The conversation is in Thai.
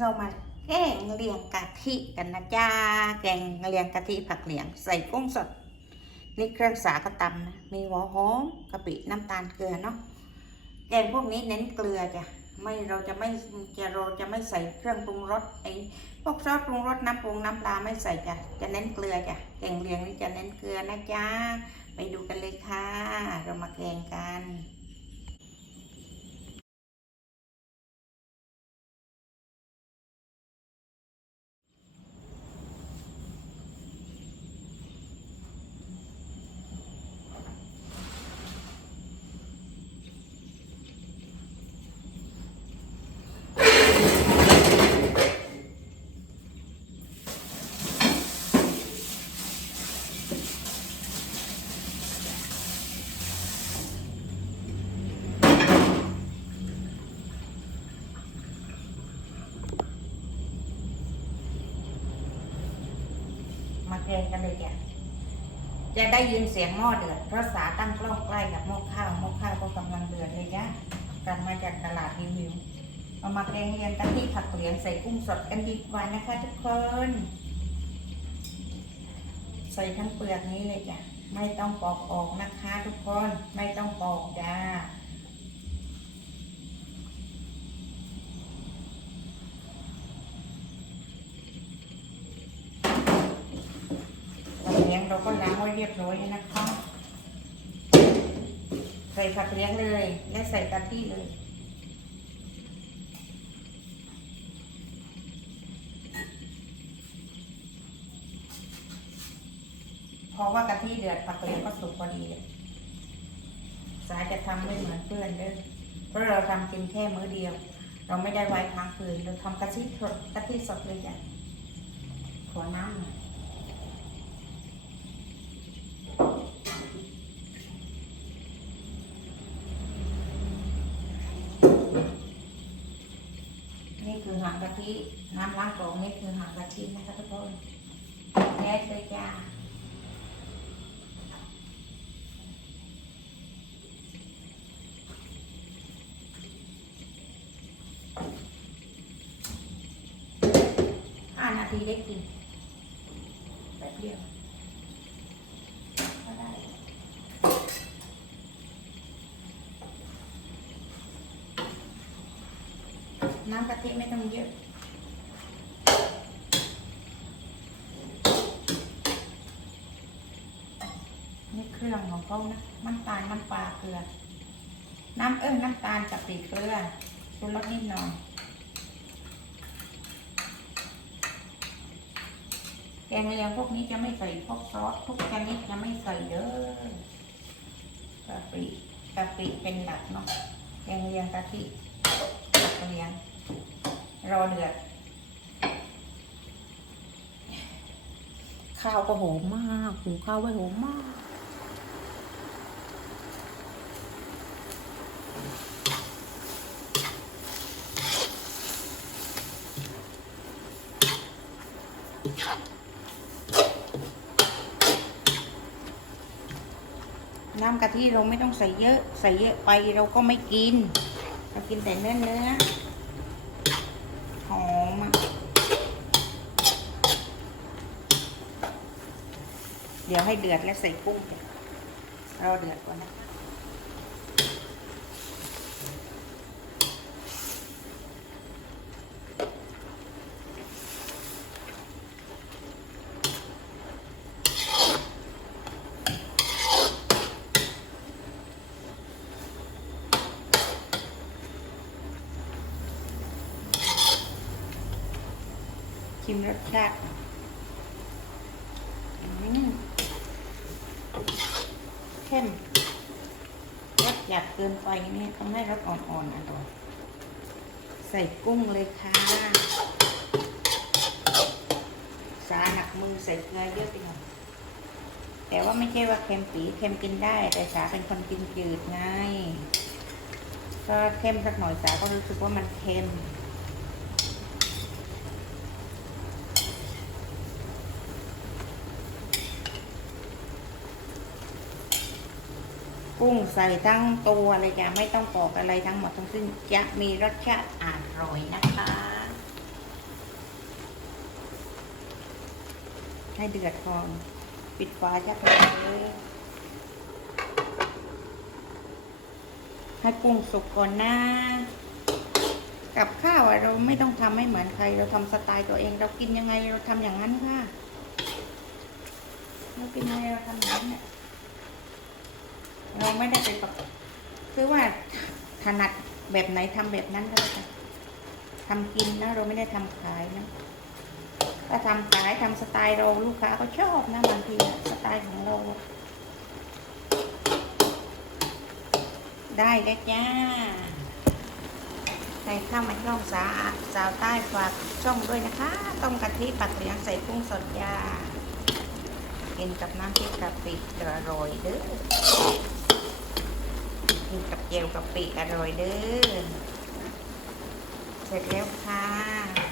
เรามาแกงเลียงกะทิกันนะจ้า แกงเลียงกะทิผักเหลียงใส่กุ้งสด นี่เครื่องสากระตำนะ มีหัวหอมกะปิน้ำตาลเกลือเนาะ แกงพวกนี้เน้นเกลือจ้ะ ไม่เราจะไม่จะเราจะไม่ใส่เครื่องปรุงรสไอ้พวกซอสปรุงรสน้ำปรุงน้ำปลาไม่ใส่จ้ะ จะเน้นเกลือจ้ะ แกงเลียงนี่จะเน้นเกลือนะจ้า ไปดูกันเลยค่ะ เรามาแกงกัน แกงกันเลยจ้ะจะได้ยินเสียงหม้อเดือดเพราะสาตั้งกล้องใกล้กับหม้อข้าวหม้อข้าวก็กำลังเดือดเลยจ้ะกันมาจากตลาดรีวิวเอามาแกงเรียงกันที่ผักเหลียงใส่กุ้งสดกันดีกว่านะคะ ทุกคน ใส่ทั้งเปลือกนี้เลยจ้ะไม่ต้องปอกออกนะคะ ทุกคนไม่ต้องปอกจ้า ยงเราก็ล้างไว้เรียบร้อยนะคะ ใส่ผักเลี้ยงเลย และใส่กะทิเลยเพราะว่ากะทิเดือดผักเลี้ยงก็สุกพอดี สายจะทำไม่เหมือนเพื่อนเด้อเพราะเราทำกินแค่มื้อเดียว เราไม่ได้ไว้ค้างคืนเราทำกะทิสดกะทิสดเลยจ้ะขอน้ำหน่อย คือหางกะทิน้ำล้างกรองนี่คือหางกะทินะคะทุกคนแก๊สเลยจ้าห้านาทีได้กินแป๊บเดียวก็ได้น้ำกะทิไม่ต้องเยอะ นี่เครื่องของเขานะน้ำตาลน้ำปลาเกลือ น้ำเอิ้นน้ำตาลกับปีเกลือชูรสนิดหน่อยแกงเลียงพวกนี้จะไม่ใส่พวกซอสทุกชนิดจะไม่ใส่เด้อกะปิกะปิเป็นหลักเนาะแกงเลียงกะทิกะเลียง รอเดือดข้าวก็หอมมากหุงข้าวไว้หอมมาก น้ำกะทิเราไม่ต้องใส่เยอะ ใส่เยอะไปเราก็ไม่กิน เรากินแต่เนื้อเนื้อหอมเดี๋ยวให้เดือดแล้วใส่กุ้ง เราเดือดก่อนนะ ชิมรสชาติเข้มรสจัดเกินไปนี่ต้องให้รสอ่อนๆอร่อยใส่กุ้งเลยค่ะ สาหนักมือใส่เกลือเยอะไปหน่อยแต่ว่าไม่ใช่ว่าเค็มปีเค็มกินได้ แต่สาเป็นคนกินจืดไงก็เค็มสักหน่อยสาก็รู้สึกว่ามันเค็ม กุ้งใส่ทั้งตัวเลยจ้ะไม่ต้องปอกอะไรทั้งหมดทั้งสิ้นจะมีรสชาติอร่อยนะคะ ให้เดือดก่อนปิดฝาจะเลยให้กุ้งสุกก่อนนะกับข้าวเราไม่ต้องทำให้เหมือนใคร เราทำสไตล์ตัวเองเรากินยังไงเราทำอย่างนั้นค่ะเรากินยังไงเราทำอย่างนั้นเนี่ย ไม่ได้ไปประกบคือว่าถนัดแบบไหนทำแบบนั้นก็แล้วกันทำกินนะเราไม่ได้ทำขายนะถ้าทำขายทำสไตล์เราลูกค้าก็ชอบนะบางทีสไตล์ของเรา ได้แล้วจ้าใครเข้ามาช่องสาสาวใต้ฝากช่องด้วยนะคะ ต้มกะทิปักเหลียงใส่กุ้งสดยากินกับน้ำพริกกะปิอร่อยเด้อ กินกับเจลกะปิอร่อยเด้อ เสร็จแล้วค่ะ